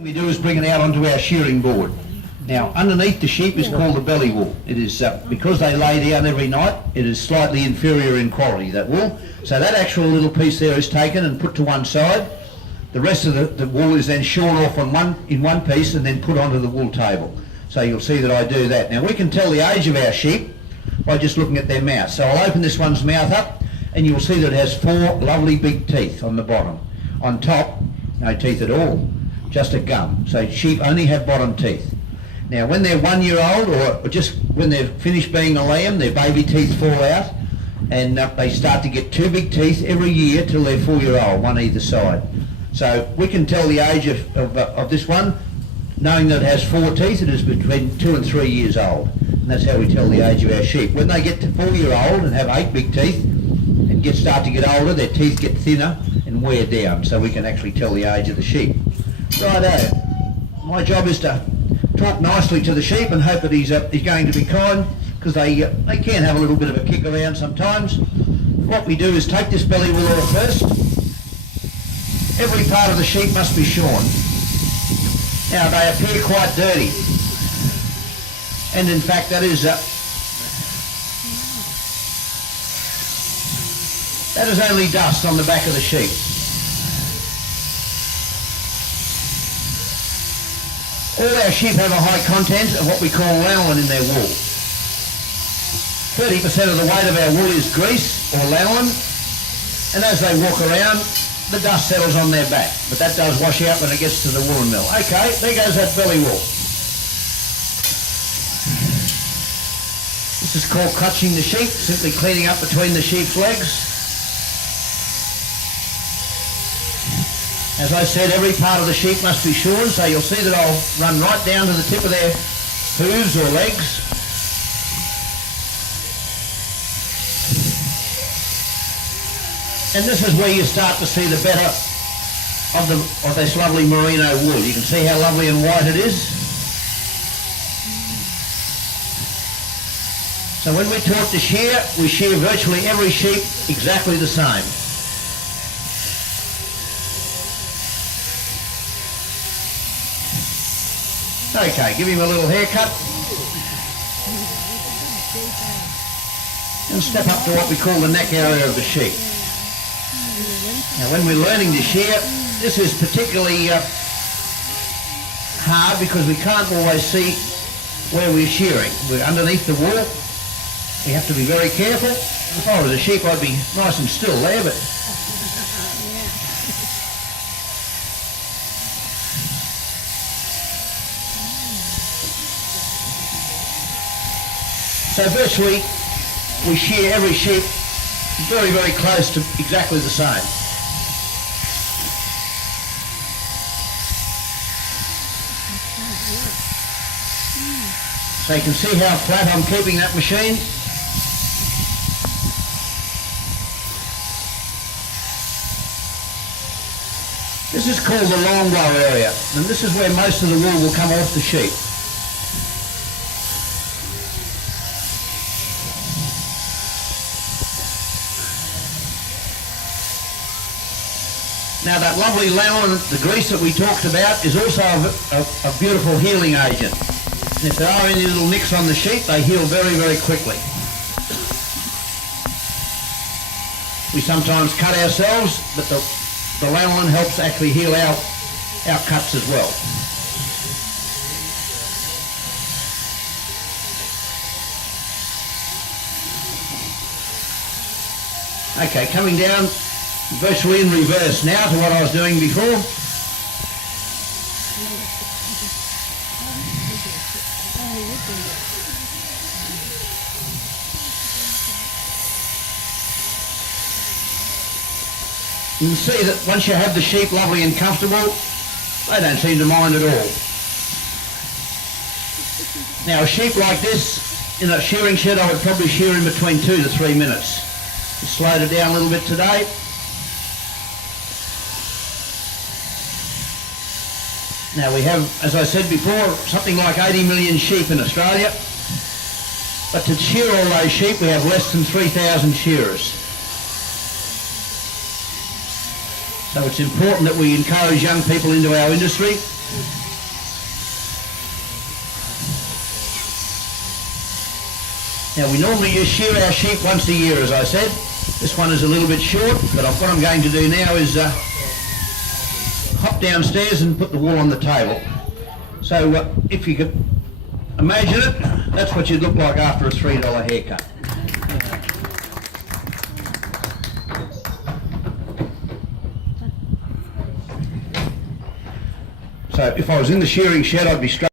We do is bring it out onto our shearing board. Now, underneath the sheep is called the belly wool. It is, because they lay down every night, it is slightly inferior in quality, that wool. So that actual little piece there is taken and put to one side. The rest of the wool is then shorn off in one piece and then put onto the wool table. So you'll see that I do that. Now, we can tell the age of our sheep by just looking at their mouth. So I'll open this one's mouth up and you'll see that it has 4 lovely big teeth on the bottom. On top, no teeth at all. Just a gum. So sheep only have bottom teeth. Now when they're 1 year old or just when they're finished being a lamb, their baby teeth fall out and they start to get 2 big teeth every year till they're 4 year old, one either side. So we can tell the age of this one, knowing that it has 4 teeth, it is between 2 and 3 years old. And that's how we tell the age of our sheep. When they get to 4 year old and have 8 big teeth and start to get older, their teeth get thinner and wear down, so we can actually tell the age of the sheep. Righto, my job is to talk nicely to the sheep and hope that he's going to be kind, because they can have a little bit of a kick around sometimes. What we do is take this belly wool off first. Every part of the sheep must be shorn. Now they appear quite dirty, and in fact that is only dust on the back of the sheep. All our sheep have a high content of what we call lanolin in their wool. 30% of the weight of our wool is grease or lanolin, and as they walk around, the dust settles on their back, but that does wash out when it gets to the woolen mill. Okay, there goes that belly wool. This is called clutching the sheep, simply cleaning up between the sheep's legs. As I said, every part of the sheep must be shorn, so you'll see that I'll run right down to the tip of their hooves or legs. And this is where you start to see the better of this lovely merino wool. You can see how lovely and white it is. So when we're taught to shear, we shear virtually every sheep exactly the same. Okay, give him a little haircut and step up to what we call the neck area of the sheep. Now when we're learning to shear, this is particularly hard because we can't always see where we're shearing. We're underneath the wool. We have to be very careful. If I was a sheep, I'd be nice and still there, but so virtually we shear every sheep very, very close to exactly the same. So you can see how flat I'm keeping that machine. This is called the long row area, and this is where most of the wool will come off the sheep. Now that lovely lanolin, the grease that we talked about, is also a beautiful healing agent. And if there are any little nicks on the sheep, they heal very, very quickly. We sometimes cut ourselves, but the lanolin helps actually heal our cuts as well. Okay, coming down virtually in reverse now to what I was doing before. You can see that once you have the sheep lovely and comfortable, they don't seem to mind at all. Now a sheep like this, in a shearing shed, I would probably shear in between 2 to 3 minutes. Just slowed it down a little bit today. Now we have, as I said before, something like 80 million sheep in Australia, but to shear all those sheep we have less than 3,000 shearers. So it's important that we encourage young people into our industry Now we normally just shear our sheep once a year, as I said. This one is a little bit short, but what I'm going to do now is hop downstairs and put the wool on the table. So if you could imagine it, that's what you'd look like after a $3 haircut. So if I was in the shearing shed, I'd be straight